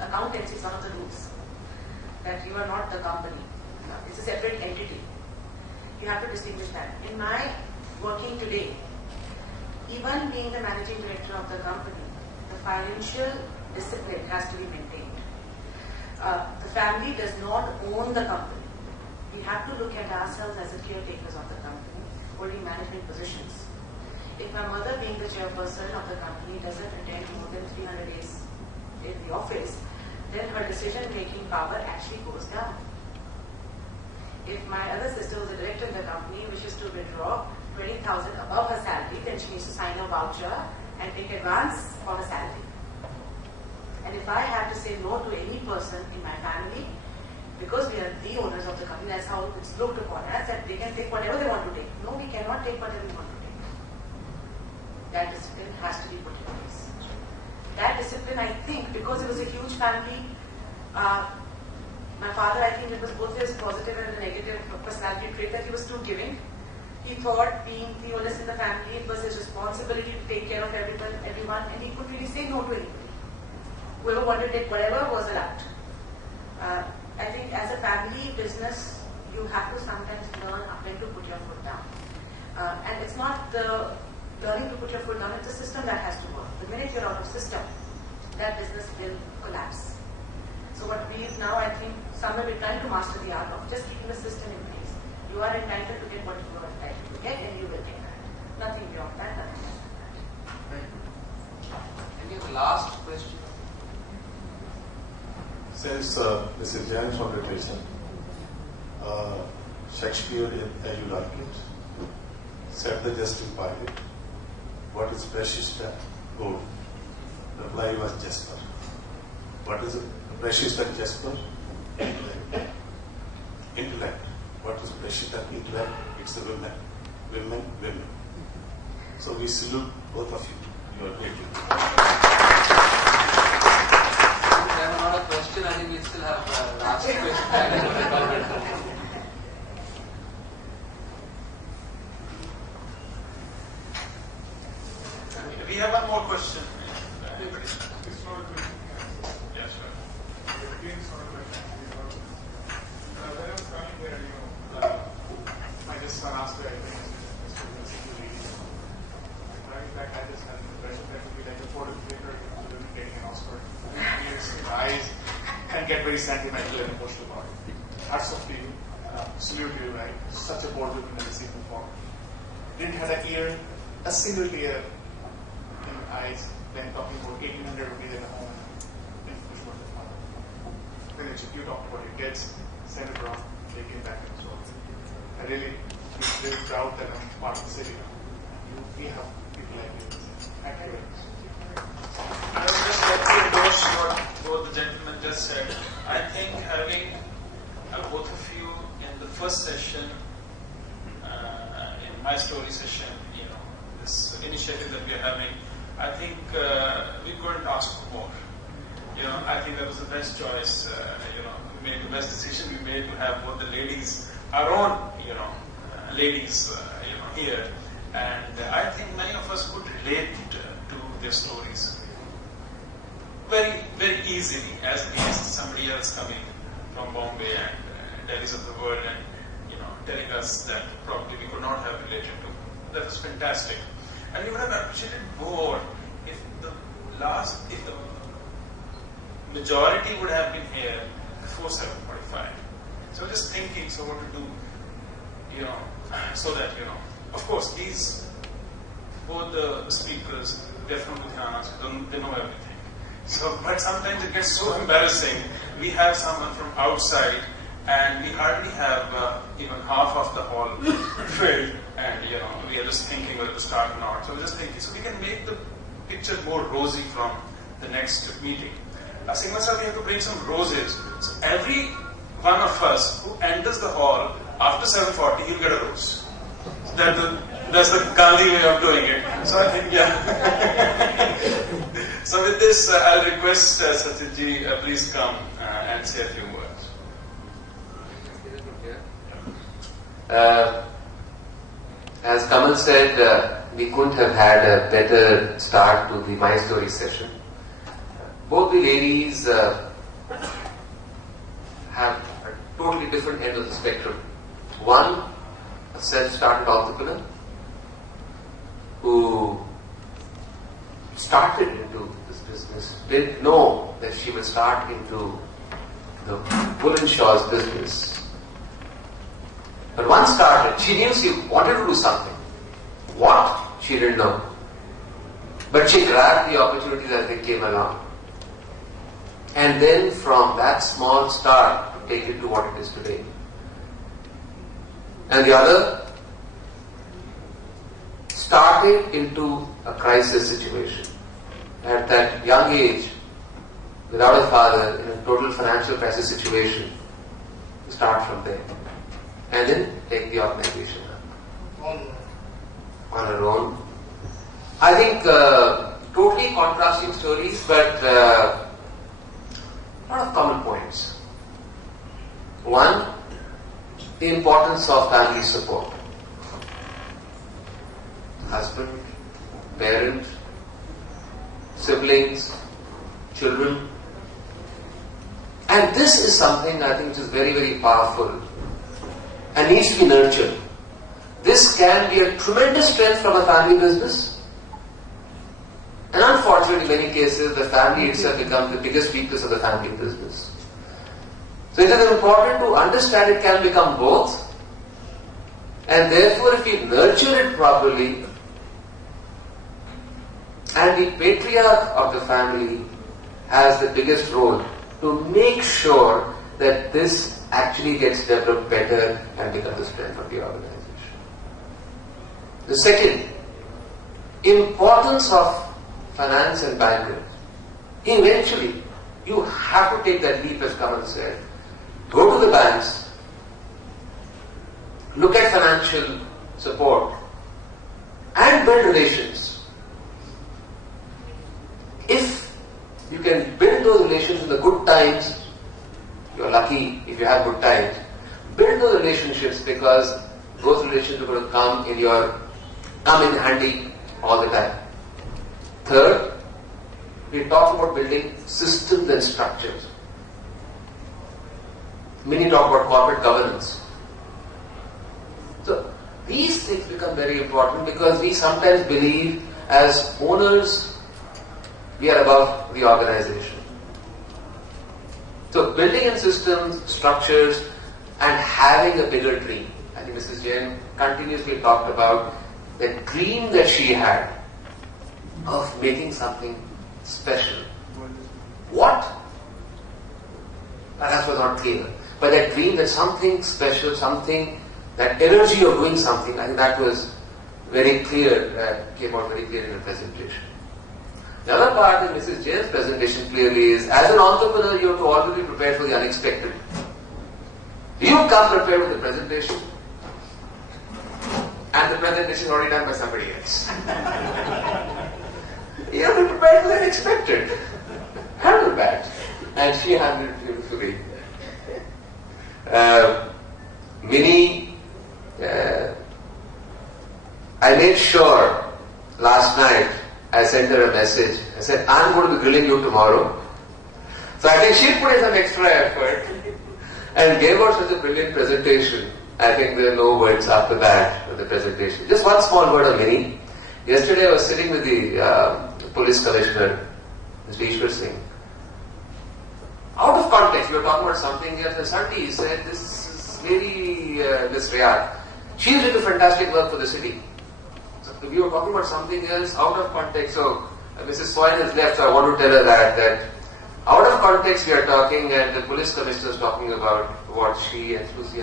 accountancy is one of the rules. That you are not the company. It's a separate entity. You have to distinguish that. In my working today, even being the managing director of the company, the financial discipline has to be maintained. The family does not own the company. We have to look at ourselves as the caretakers of the company, holding management positions. If my mother, being the chairperson of the company, doesn't attend more than 300 days in the office, then her decision-making power actually goes down. If my other sister, who's a director in the company, wishes to withdraw 20,000 above her salary, then she needs to sign a voucher and take advance on a salary. And if I have to say no to any person in my family, because we are the owners of the company, that's how it's looked upon us, that they can take whatever they want to take. No, we cannot take whatever we want to take. That discipline has to be put in place. That discipline, I think, because it was a huge family, my father, I think it was both his positive and a negative personality trait that he was too giving. He thought, being the oldest in the family, it was his responsibility to take care of everyone, and he couldn't really say no to anybody. Whoever wanted to take whatever was allowed. I think as a family business, you have to sometimes learn when to put your foot down. And it's not the learning to put your foot down, it's a system that has to work. The minute you're out of system, that business will collapse. So what we is now, I think, somewhere we're trying to master the art of just keeping the system in place. You are entitled to get what you are entitled to get, and you will get that. Nothing beyond that, nothing less than that. Any last question? Since this is James from Rotation, Shakespeare in As You Like It said the justified it. What is precious than gold? The reply was jasper. What is precious than jasper? Intellect. Intellect. What is precious than intellect? It's the women. Women. So we salute both of you. You are great. I have not a question. I think we still have last question. We have one more question. It's not a question. Yes, sir. Again, it's not a question. When I was coming here, my son asked me, I think, driving back, I just had the impression that would be like a photo theater, getting an Oscar. His eyes can get very sentimental and emotional about it. Hats off to you. Salute you, right? Such a bold woman never seen before. Didn't have a ear, a single tear in eyes when talking about 1,800 rupees in a home. Then you talked about your kids, sent it around, they came back and so on. I really feel very proud that I'm part of the city now. We have people like you. Thank you very much. I would just like to endorse what both the gentlemen just said. I think having both of you in the first session, in my story session, this initiative that we are having, I think we couldn't ask for more. I think that was the best choice. We made the best decision. We made to have both the ladies, our own, ladies, here, and I think many of us could relate to their stories very, very easily, as against somebody else coming from Bombay and Delhi's of the world and telling us that probably we could not have related to. That was fantastic, and we would have appreciated more if the majority would have been here before 7:45. So just thinking, so what to do, so that of course both the speakers, they're from Ludhiana, so they know everything. So, but sometimes it gets so embarrassing. We have someone from outside, and we hardly have even half of the hall filled, and we are just thinking whether to start or not. So we're just thinking, so we can make the picture more rosy from the next meeting. Singh sir, we have to bring some roses. So every one of us who enters the hall after 7:40, he'll get a rose. So that's the Gandhi way of doing it. So I think, yeah. So with this, I'll request Satyaji, please come and say a few words. As Kamal said, we couldn't have had a better start to the My Story session. Both the ladies have a totally different end of the spectrum. One, a self-started entrepreneur who started into this business, didn't know that she would start into the Bull & Shaw's business. But once started, she knew she wanted to do something. What? She didn't know. But she grabbed the opportunities as they came along. And then from that small start, to take it to what it is today. And the other started into a crisis situation. At that young age, without a father, in a total financial crisis situation, to start from there. And then take the organization up. On her own. I think totally contrasting stories, but a lot of common points. One, the importance of family support. Husband, parent, siblings, children. And this is something I think which is very, very powerful and needs to be nurtured. This can be a tremendous strength from a family business. And unfortunately, in many cases, the family itself becomes the biggest weakness of the family business. So it is important to understand it can become both. And therefore, if we nurture it properly, and the patriarch of the family has the biggest role to make sure that this actually gets developed better and becomes the strength of the organization. The second, importance of finance and bankers. Eventually, you have to take that leap, as Kamal said. Go to the banks, look at financial support, and build relations. If you can build those relations in the good times, you're lucky if you have good times. Build those relationships, because those relationships are going to come in handy all the time. Third, we talk about building systems and structures. Many talk about corporate governance. So these things become very important, because we sometimes believe as owners we are above the organization. So building in systems, structures, and having a bigger dream. I think Mrs. Jain continuously talked about the dream that she had of making something special. What? Perhaps was not clear. But that dream that something special, something, that energy of doing something, I think that was very clear, came out very clear in the presentation. The other part in Mrs. Jain's presentation clearly is, as an entrepreneur, you have to always be prepared for the unexpected. You come prepared with the presentation, and the presentation is already done by somebody else. You have to be prepared for the unexpected. Handle that. And she handled it beautifully. I made sure last night I sent her a message. I said, I'm going to be grilling you tomorrow. So I think she put in some extra effort and gave out such a brilliant presentation. I think there are no words after that for the presentation. Just one small word on Minnie. Yesterday I was sitting with the police commissioner, Mr. Ishwar Singh. Out of context, we were talking about something else, and suddenly he said, this is maybe Miss Riyad. She's doing fantastic work for the city. So we were talking about something else out of context. So Mrs. Soin has left, so I want to tell her that out of context we are talking, and the police commissioner is talking about what she and Susie,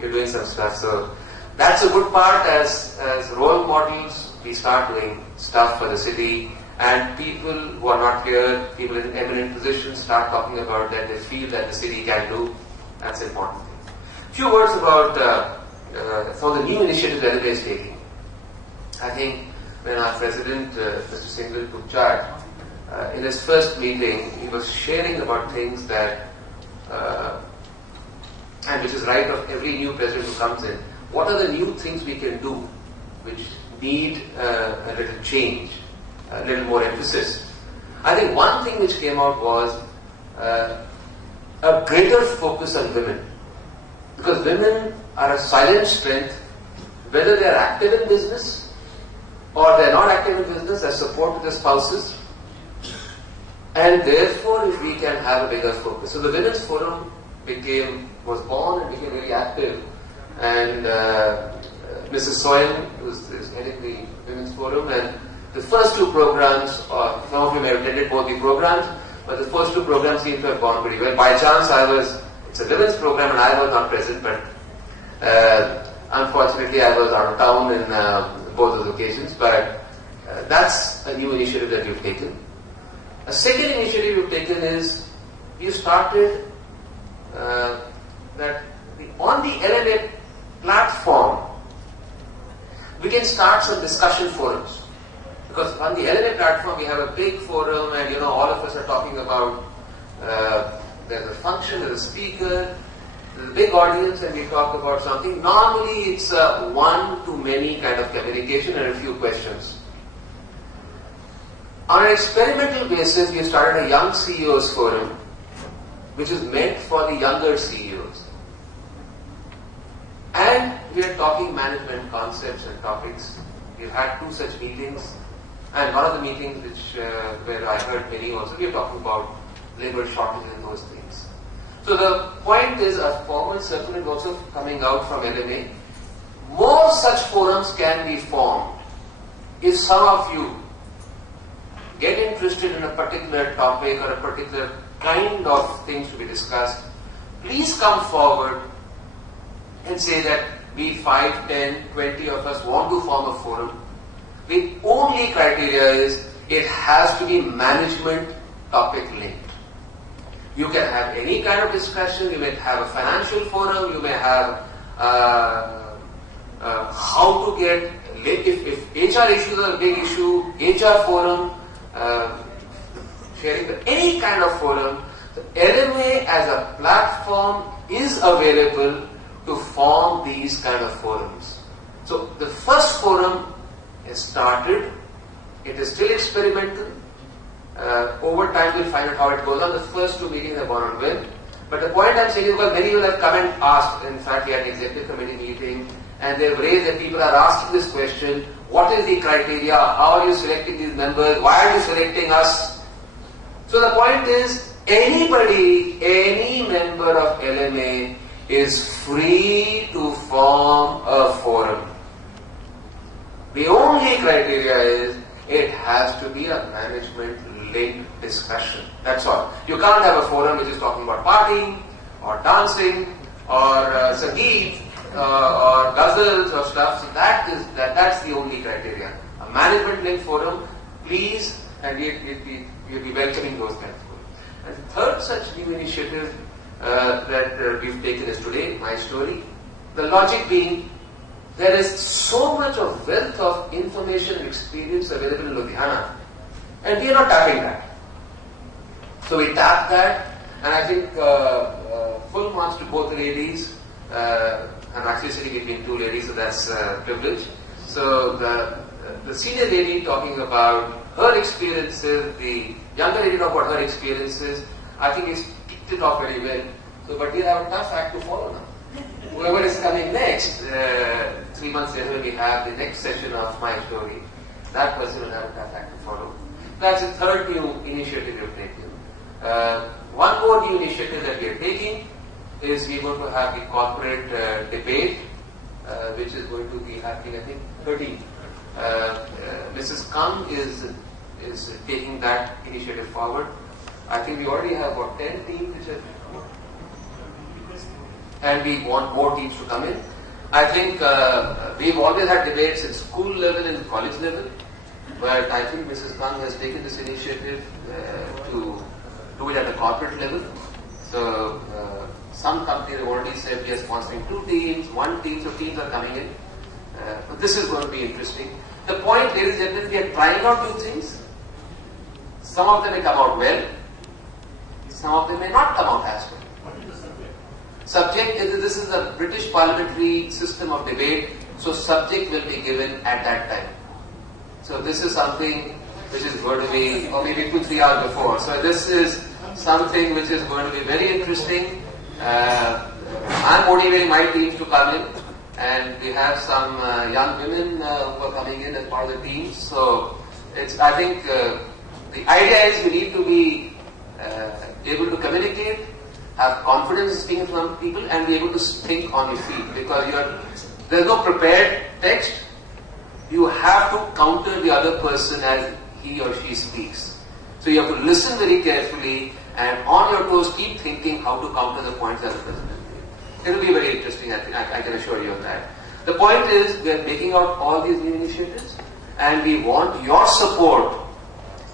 you're doing some stuff. So that's a good part. As role models, we start doing stuff for the city, and people who are not here, people in eminent positions, start talking about that they feel that the city can do. That's an important thing. Few words about some of the new initiatives that Railway is taking. I think when our president, Mr. Singhal, took charge, in his first meeting, he was sharing about things that, and which is right of every new president who comes in, what are the new things we can do which need a little change, a little more emphasis. I think one thing which came out was a greater focus on women. Because women are a silent strength, whether they are active in business or they are not active in business as support to their spouses. And therefore, we can have a bigger focus. So the Women's Forum was born and became very active. And Mrs. Soyan is heading the Women's Forum. And the first two programs, some of you may have attended both the programs, but the first two programs seem to have gone very well. By chance, it's a women's program and I was not present, but unfortunately I was out of town in both those occasions. But that's a new initiative that you've taken. A second initiative you've taken is you started that on the LMA platform we can start some discussion forums. Because on the LMA platform we have a big forum and all of us are talking about there's a function, there's a speaker, there's a big audience and we talk about something. Normally it's a one-to-many kind of communication and a few questions. On an experimental basis, we started a Young CEOs Forum, which is meant for the younger CEOs. And we are talking management concepts and topics. We've had 2 such meetings, and one of the meetings where I heard many also, we are talking about labor shortage and those things. So the point is, a formal circular is also coming out from LMA. More such forums can be formed if some of you get interested in a particular topic or a particular kind of things to be discussed. Please come forward and say that we 5, 10, 20 of us want to form a forum. The only criteria is it has to be management topic linked. You can have any kind of discussion, you may have a financial forum, you may have how to get, if HR issues are a big issue, HR forum, sharing any kind of forum. The LMA as a platform is available to form these kind of forums. So the first forum is started. It is still experimental. Over time we'll find out how it goes on. The first 2 meetings have gone on well. But the point I'm saying is because many people have come and asked, in fact we had an executive committee meeting and they've raised that people are asking this question, what is the criteria, how are you selecting these members, why are you selecting us? So the point is, anybody, any member of LMA is free to form a forum. The only criteria is, it has to be a management-linked discussion. That's all. You can't have a forum which is talking about partying, or dancing, or sangeet, or ghazals or stuff. So that's the only criteria. A management-linked forum, please, and we'll be welcoming those kinds of forums. And the third such new initiative that we've taken is today, my story. The logic being, there is so much of wealth of information and experience available in Ludhiana, and we are not tapping that. So we tap that, and I think full marks to both the ladies. I'm actually sitting between 2 ladies, so that's a privilege. So the senior lady talking about her experiences, the younger lady talking about her experiences, I think he's kicked it off very well. So, but we have a tough act to follow now. Whoever is coming next, 3 months later we have the next session of my story. That person will have a tough act to follow. That's the third new initiative we've taken. One more new initiative that we are taking is we're going to have the corporate debate, which is going to be happening, I think, 13th. Mrs. Kang is taking that initiative forward. I think we already have about 10 teams which are, and we want more teams to come in. I think we've always had debates at school level and college level, but I think Mrs. Kang has taken this initiative to do it at the corporate level. So some companies have already said we are sponsoring 2 teams, 1 team, so teams are coming in. But this is going to be interesting. The point, ladies and gentlemen, we are trying out new things. Some of them may come out well. Some of them may not come out as well. Subject is, this is a British parliamentary system of debate, so subject will be given at that time. So this is something which is going to be, or maybe 2-3 hours before. So this is something which is going to be very interesting. I'm motivating my team to come in, and we have some young women who are coming in as part of the team. So I think the idea is you need to be able to communicate, have confidence in speaking to some people, and be able to think on your feet, because there's no prepared text. You have to counter the other person as he or she speaks. So you have to listen very carefully and on your toes keep thinking how to counter the points that the president made. It will be very interesting, I think. I can assure you of that. The point is, we are making out all these new initiatives, and we want your support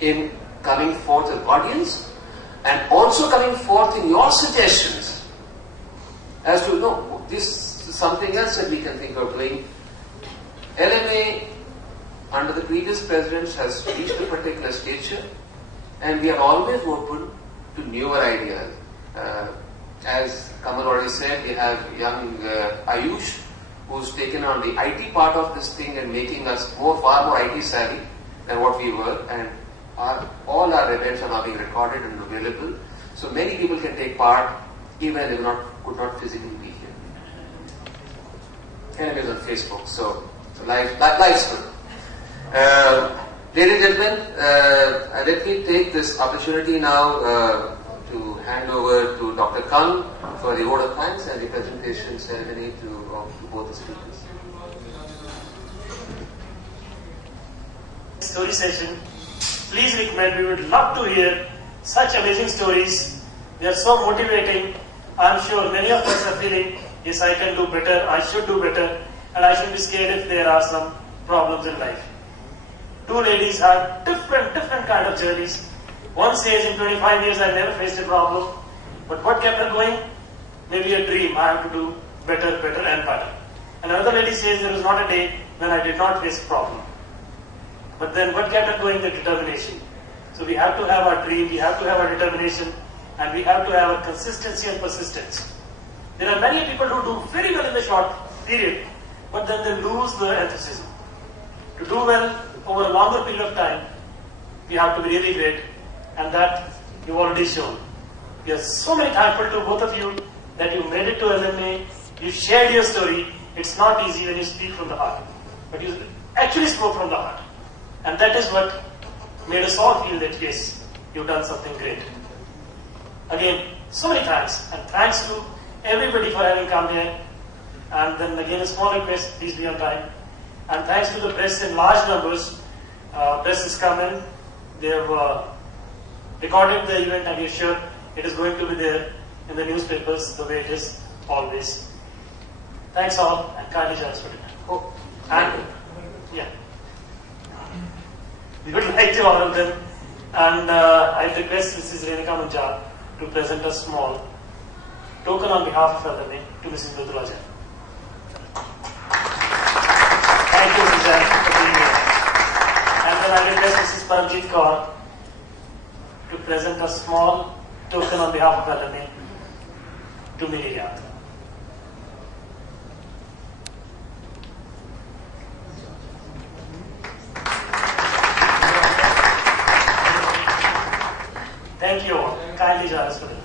in coming forth as audience, and also coming forth in your suggestions as to, no, this is something else that we can think of doing. LMA under the previous presidents has reached a particular stature, and we are always open to newer ideas. As Kamal already said, we have young Ayush, who's taken on the IT part of this thing and making us far more IT savvy than what we were, and all our events are now being recorded and available, so many people can take part even if they could not physically be here. And it is on Facebook, so life's good. Ladies and gentlemen, let me take this opportunity now to hand over to Dr. Kang for the vote of thanks and the presentation ceremony to both the speakers. Story session. Please recommend. We would love to hear such amazing stories. They are so motivating. I'm sure many of us are feeling, yes, I can do better, I should do better, and I should be scared if there are some problems in life. Two ladies have different kind of journeys. One says, in 25 years I never faced a problem, but what kept her going? Maybe a dream. I have to do better and better. Another lady says, there was not a day when I did not face a problem. But then what kept her going? The determination. So we have to have our dream, we have to have our determination, and we have to have our consistency and persistence. There are many people who do very well in the short period, but then they lose the enthusiasm. To do well over a longer period of time, we have to be really great, and that you've already shown. We are so very thankful to both of you that you made it to LMA, you shared your story. It's not easy when you speak from the heart, but you actually spoke from the heart. And that is what made us all feel that yes, you've done something great. Again, so many thanks, and thanks to everybody for having come here. And then again, a small request, please be on time. And thanks to the press in large numbers. Press has come in, they have recorded the event, and we're sure it is going to be there in the newspapers the way it is always. Thanks all, and kindly join us for dinner. Oh, and yeah. We would like to honor them, and I request Mrs. Renika Manjar to present a small token on behalf of LMA to Mrs. Mridula Jain. Thank you, Mrs. Jain, for being here. And then I request Mrs. Paramjit Kaur to present a small token on behalf of LMA to Miri Yadav. Thank you all. Kindly join us for dinner.